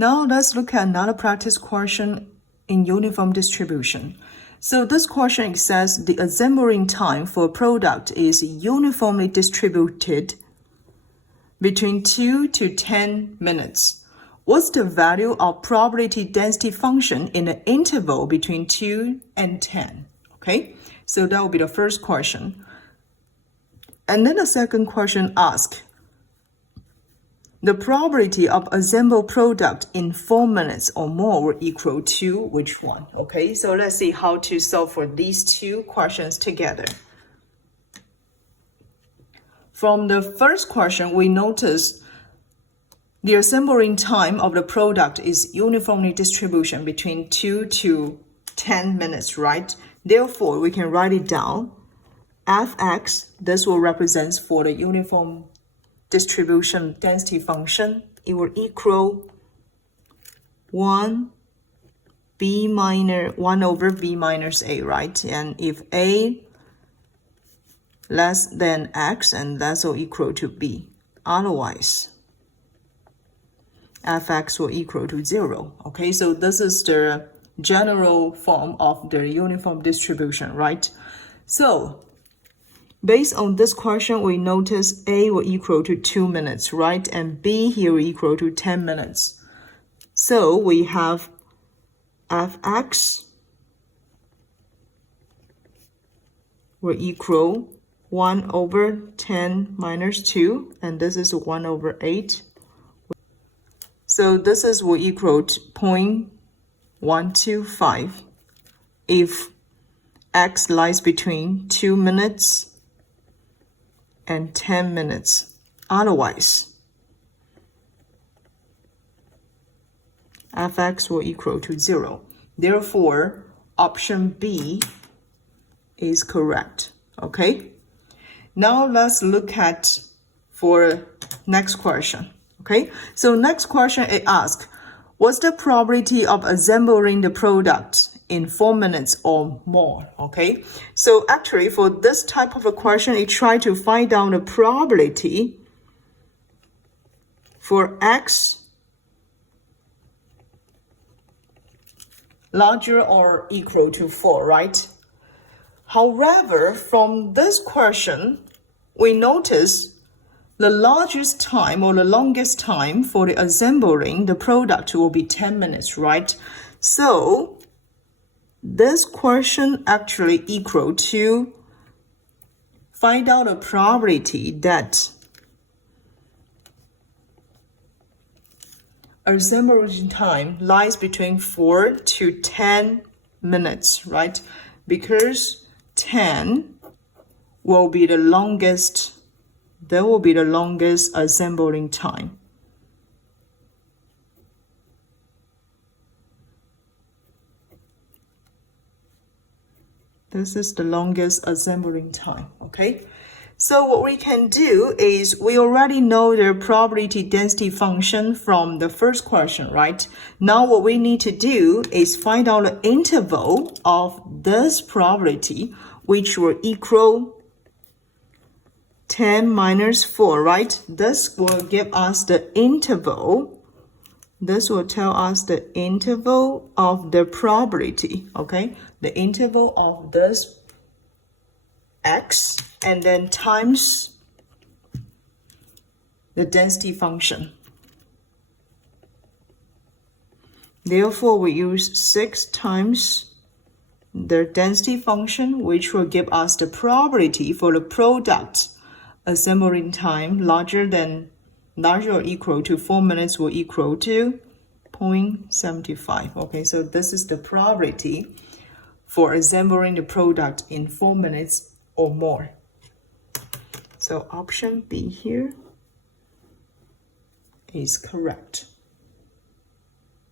Now let's look at another practice question in uniform distribution. So this question says the assembling time for a product is uniformly distributed between 2 to 10 minutes. What's the value of probability density function in the interval between 2 and 10? Okay, so that will be the first question. And then the second question asks, the probability of assembled product in 4 minutes or more will equal to which one? Okay, so let's see how to solve for these two questions together. From the first question, we notice the assembling time of the product is uniformly distribution between 2 to 10 minutes, right? Therefore, we can write it down. Fx, this will represent for the uniform distribution density function, it will equal 1 over b minus a, right? And if a less than x, and that's will equal to b. Otherwise, fx will equal to 0. Okay, so this is the general form of the uniform distribution, right? So based on this question, we notice A will equal to 2 minutes, right? And B here will equal to 10 minutes. So we have Fx will equal 1 over 10 minus 2, and this is 1 over 8. So this is will equal to 0.125 if x lies between 2 minutes and 10 minutes. Otherwise, fx will equal to 0. Therefore, option B is correct. Okay? Now let's look at for next question. Okay? So next question it asks, what's the probability of assembling the product in 4 minutes or more? Okay, so actually for this type of a question, it try to find out the probability for x larger or equal to 4, right? However, from this question, we notice the largest time or the longest time for the assembling the product will be 10 minutes, right? So this question actually equal to find out a probability that assembling time lies between 4 to 10 minutes, right? Because 10 will be the longest, that will be the longest assembling time. This is the longest assembling time, okay? So what we can do is we already know the probability density function from the first question, right? Now what we need to do is find out the interval of this probability, which will equal 10 minus 4, right? This will give us the interval. This will tell us the interval of the probability, okay? The interval of this x, and then times the density function. Therefore, we use 6 times the density function, which will give us the probability for the product assembling time larger or equal to 4 minutes will equal to 0.75. Okay, so this is the probability for assembling the product in 4 minutes or more. So option B here is correct.